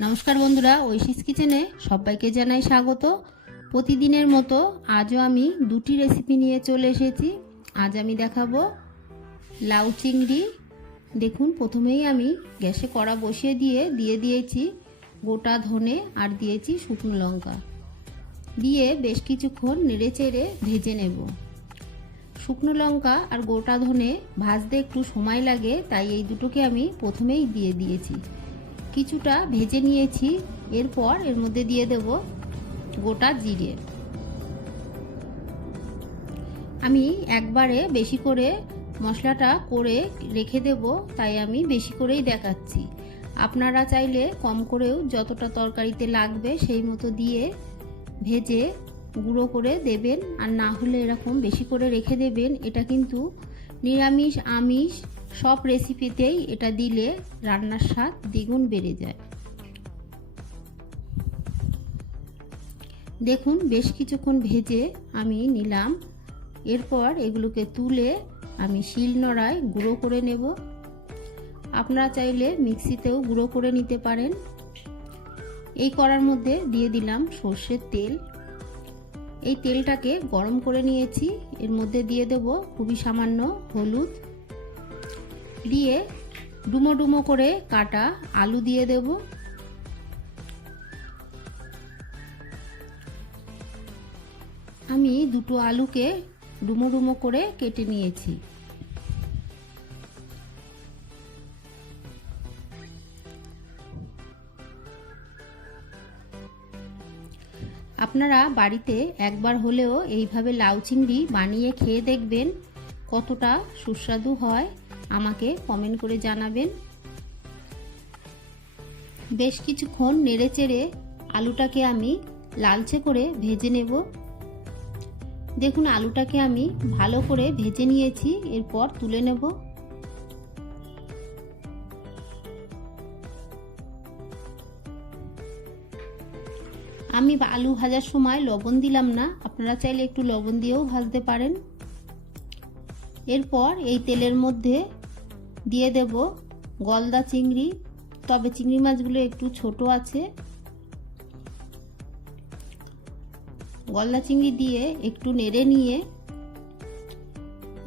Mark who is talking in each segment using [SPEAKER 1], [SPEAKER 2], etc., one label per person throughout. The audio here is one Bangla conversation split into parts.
[SPEAKER 1] নমস্কার বন্ধুরা, ঐশিস কিচেনে সবাইকে জানাই স্বাগত। প্রতিদিনের মতো আজও আমি দুটি রেসিপি নিয়ে চলে এসেছি। আজ আমি দেখাবো লাউ চিংড়ি। দেখুন, প্রথমেই আমি গ্যাসে কড়া বসিয়ে দিয়ে দিয়ে দিয়েছি গোটা ধনে আর দিয়েছি শুকনো লঙ্কা। দিয়ে বেশ কিছুক্ষণ নেড়ে চেড়ে ভেজে নেব। শুকনো লঙ্কা আর গোটা ধনে ভাজতে একটু সময় লাগে, তাই এই দুটোকে আমি প্রথমেই দিয়ে দিয়েছি। কিছুটা ভেজে নিয়েছি, এরপর এর মধ্যে দিয়ে দেব গোটা জিরে। আমি একবারে বেশি করে মশলাটা করে রেখে দেব, তাই আমি বেশি করেই দেখাচ্ছি। আপনারা চাইলে কম করেও যতটা তরকারিতে লাগবে সেই মতো দিয়ে ভেজে গুঁড়ো করে দেবেন, আর না হলে এরকম বেশি করে রেখে দেবেন, এটা কিন্তু নিরামিষ, আমিষ সব রেসিপিতেই এটা দিলে রান্নার স্বাদ দ্বিগুণ বেড়ে যায়। দেখুন, বেশ কিছুক্ষণ ভেজে আমি নিলাম। এরপর এগুলোকে তুলে আমি শিল নোড়ায় গুঁড়ো করে নেব। আপনারা চাইলে মিক্সিতেও গুঁড়ো করে নিতে পারেন। এই কড়ার মধ্যে দিয়ে দিলাম সর্ষের তেল। এই তেলটাকে গরম করে নিয়েছি। এর মধ্যে দিয়ে দেব খুবই সামান্য হলুদ। দিয়ে ডুমো ডুমো করে কাটা আলু দিয়ে দেব। আমি দুটো আলুকে ডুমো ডুমো করে কেটে নিয়েছি। আপনারা বাড়িতে একবার হলেও এইভাবে লাউ চিংড়ি বানিয়ে খেয়ে দেখবেন কতটা সুস্বাদু হয়। আমাকে কমেন্ট করে জানাবেন। বেশ কিছুক্ষণ নেড়ে চেড়ে আলুটাকে আমি লালচে করে ভেজে নেব। দেখুন, আলুটাকে আমি ভালো করে ভেজে নিয়েছি, এরপর তুলে নেব। আমি আলু ভাজার সময় লবণ দিলাম না, আপনারা চাইলে একটু লবণ দিয়েও ভাজতে পারেন। এরপর এই তেলের মধ্যে দিয়ে দেব গলদা চিংড়ি। তবে চিংড়ি মাছগুলো একটু ছোট আছে। গলদা চিংড়ি দিয়ে একটু নেড়ে নিয়ে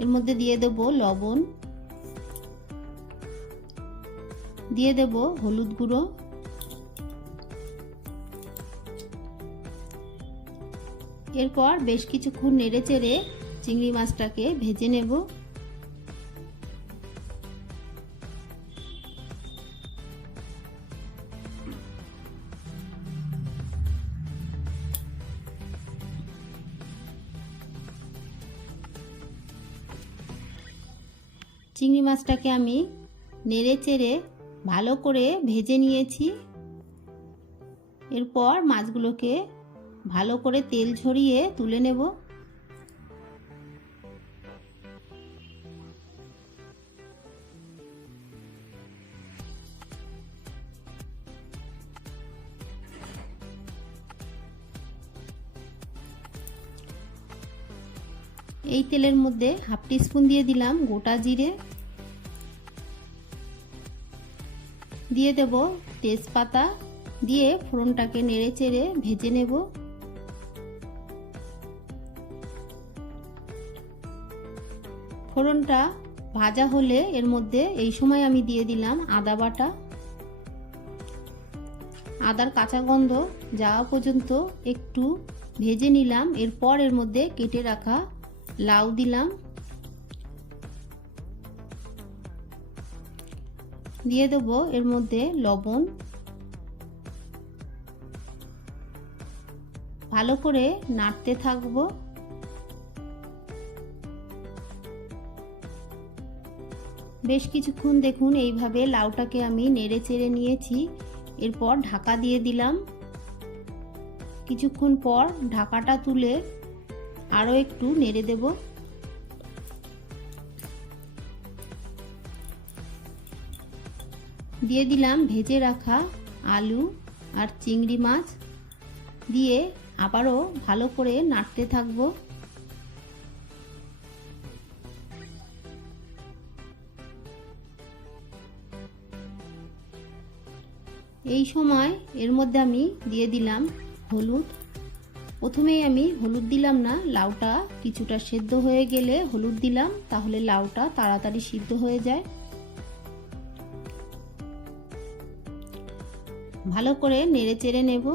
[SPEAKER 1] এর মধ্যে দিয়ে দেব লবণ। দিয়ে দেব হলুদ গুঁড়ো। এরপর বেশ কিছুক্ষণ নেড়ে চেড়ে চিংড়ি মাছটাকে ভেজে নেব। চিংড়ি মাছটাকে আমি নেড়ে চেড়ে ভালো করে ভেজে নিয়েছি। এরপর মাছগুলোকে ভালো করে তেল ঝরিয়ে তুলে নেব। এই তেলের মধ্যে হাফ টিস্পুন দিয়ে দিলাম গোটা জিরে। দিয়ে দেব তেজপাতা দিয়ে ফোড়নটাকে নেড়ে চেড়ে ভেজে নেব। ফোড়নটা ভাজা হলে এর মধ্যে এই সময় আমি দিয়ে দিলাম আদা বাটা। আদার কাঁচা গন্ধ যাওয়া পর্যন্ত একটু ভেজে নিলাম, এরপর এর মধ্যে কেটে রাখা লাউ দিলাম। দিয়ে দেব এর মধ্যে লবণ। ভালো করে নাড়তে থাকব। বেশ কিছুক্ষণ দেখুন, এইভাবে লাউটাকে আমি নেড়ে চেড়ে নিয়েছি। এরপর ঢাকা দিয়ে দিলাম। কিছুক্ষণ পর ঢাকাটা তুলে আরও একটু নেড়ে দেব। দিয়ে দিলাম ভেজে রাখা আলু আর চিংড়ি মাছ। দিয়ে আবারও ভালো করে নাড়তে থাকব। এই সময় এর মধ্যে আমি দিয়ে দিলাম হলুদ। প্রথমেই আমি হলুদ দিলাম না, লাউটা কিছুটা সেদ্ধ হয়ে গেলে হলুদ দিলাম, তাহলে লাউটা তাড়াতাড়ি সিদ্ধ হয়ে যায়। ভালো করে নেড়ে চেড়ে নেব।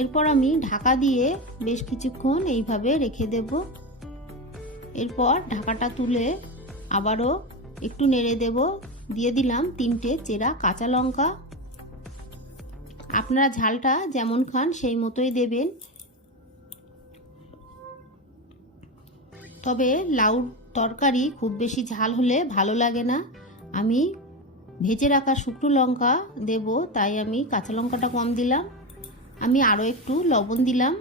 [SPEAKER 1] এরপর আমি ঢাকা দিয়ে বেশ কিছুক্ষণ এইভাবে রেখে দেব। এরপর ঢাকাটা তুলে আবারও একটু নেড়ে দেব। দিয়ে দিলাম তিনটে চেরা কাঁচা লঙ্কা। আপনারা ঝালটা যেমন খান সেই মতোই দেবেন। তবে লাউ তরকারি খুব বেশি ঝাল হলে ভালো লাগে না। আমি ভেজে রাখা শুকনো লঙ্কা দেব, তাই আমি কাঁচা লঙ্কাটা কম দিলাম। আমি আরও একটু লবণ দিলাম।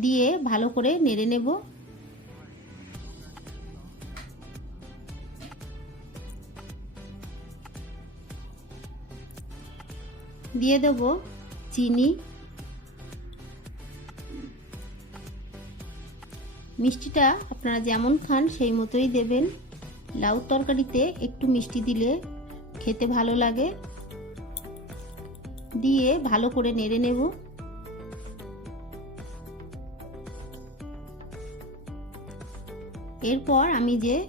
[SPEAKER 1] দিয়ে ভালো করে নেড়ে নেব। দিয়ে দেব চিনি। মিষ্টিটা আপনারা যেমন খান, সেই মতোই দেবেন। লাউ তরকারিতে একটু মিষ্টি দিলে খেতে ভালো লাগে। দিয়ে ভালো করে নেড়ে নেব। এরপর আমি যে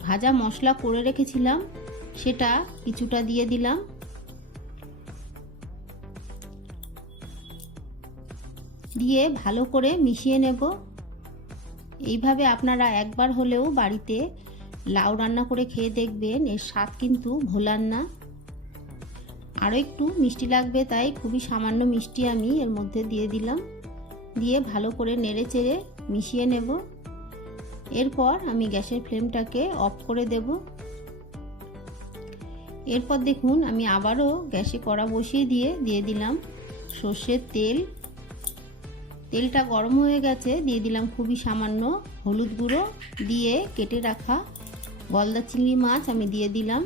[SPEAKER 1] ভাজা মশলা করে রেখেছিলাম, সেটা কিছুটা দিয়ে দিলাম। দিয়ে ভালো করে মিশিয়ে নেব। এইভাবে আপনারা একবার হলেও বাড়িতে লাউ রান্না করে খেয়ে দেখবেন, এর স্বাদ কিন্তু ভোলার না। আরও একটু মিষ্টি লাগবে তাই খুবই সামান্য মিষ্টি আমি এর মধ্যে দিয়ে দিলাম। দিয়ে ভালো করে নেড়ে চেড়ে মিশিয়ে নেব। এরপর আমি গ্যাসের ফ্লেমটাকে অফ করে দেব। এরপর দেখুন আমি আবারও গ্যাসে কড়া বসিয়ে দিয়ে দিয়ে দিলাম সর্ষের তেল। তেলটা গরম হয়ে গেছে, দিয়ে দিলাম খুবই সামান্য হলুদ গুঁড়ো দিয়ে কেটে রাখা গলদা চিংড়ি মাছ আমি দিয়ে দিলাম।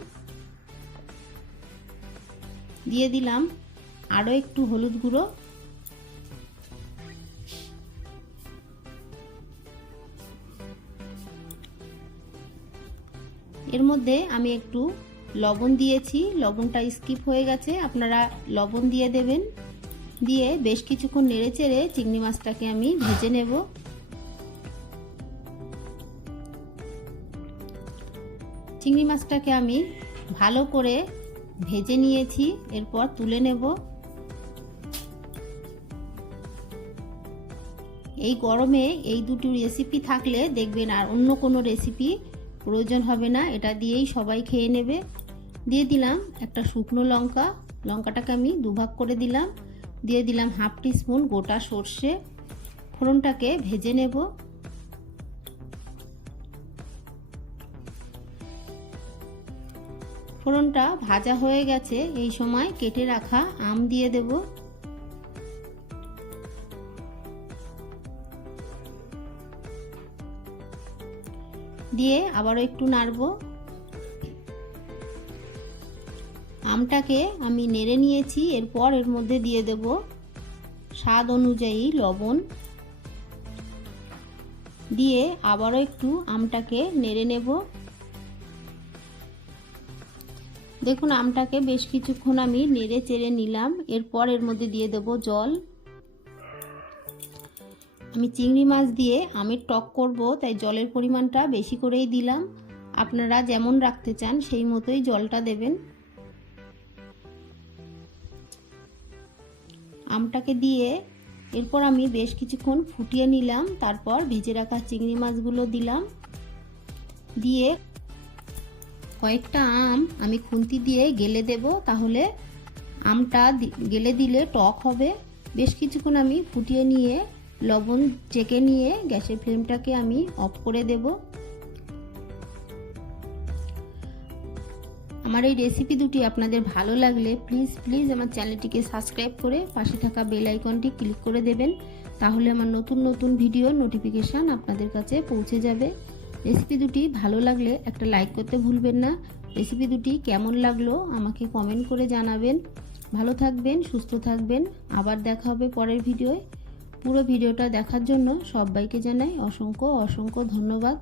[SPEAKER 1] দিয়ে দিলাম আরও একটু হলুদ গুঁড়ো। এর মধ্যে আমি একটু লবণ দিয়েছি, লবণটা স্কিপ হয়ে গেছে, আপনারা লবণ দিয়ে দেবেন। দিয়ে বেশ কিছুক্ষণ নেড়ে চেড়ে চিংড়ি মাছটাকে আমি ভেজে নেব। চিংড়ি মাছটাকে আমি ভালো করে ভেজে নিয়েছি, এরপর তুলে নেব। এই গরমে এই দুটি রেসিপি থাকলে দেখবেন আর অন্য কোনো রেসিপি প্রয়োজন হবে না, এটা দিয়েই সবাই খেয়ে নেবে। দিয়ে দিলাম একটা শুকনো লঙ্কা, লঙ্কাটাকে আমি দুভাগ করে দিলাম। দিয়ে দিলাম হাফ টি স্পুন গোটা সর্ষে। ফোড়নটাকে ভেজে নেব। ফোড়নটা ভাজা হয়ে গেছে, এই সময় কেটে রাখা আম দিয়ে দেব। দিয়ে আবারও একটু নাড়ব। আমটাকে আমি নেড়ে নিয়েছি, এরপর এর মধ্যে দিয়ে দেব স্বাদ অনুযায়ী লবণ। দিয়ে আবারও একটু আমটাকে নেড়ে নেব। দেখুন, আমটাকে বেশ কিছুক্ষণ আমি নেড়ে চেড়ে নিলাম। এরপর এর মধ্যে দিয়ে দেব জল। আমি চিংড়ি মাছ দিয়ে আমের টক করব, তাই জলের পরিমাণটা বেশি করেই দিলাম। আপনারা যেমন রাখতে চান, সেই মতোই জলটা দেবেন। আমটাকে দিয়ে এরপর আমি বেশ কিছুক্ষণ ফুটিয়ে নিলাম, তারপর ভেজে রাখা চিংড়ি মাছগুলো দিলাম। দিয়ে কয়েকটা আম আমি খুন্তি দিয়ে গেলে দেব, তাহলে আমটা গেলে দিলে টক হবে। বেশ কিছুক্ষণ আমি ফুটিয়ে নিয়ে লবণ চেকে নিয়ে গ্যাসের ফ্লেমটাকে আমি অফ করে দেব। আমার এই রেসিপি দুটি আপনাদের ভালো লাগলে প্লিজ প্লিজ আমার চ্যানেলটিকে সাবস্ক্রাইব করে পাশে থাকা বেল আইকনটি ক্লিক করে দেবেন। তাহলে আমার নতুন নতুন ভিডিওর নোটিফিকেশান আপনাদের কাছে পৌঁছে যাবে। রেসিপি দুটি ভালো লাগলে একটা লাইক করতে ভুলবেন না। রেসিপি দুটি কেমন লাগল আমাকে কমেন্ট করে জানাবেন। ভালো থাকবেন, সুস্থ থাকবেন। আবার দেখা হবে পরের ভিডিওয় পুরো ভিডিওটা দেখার জন্য সবাইকে জানাই অসংখ্য অসংখ্য ধন্যবাদ।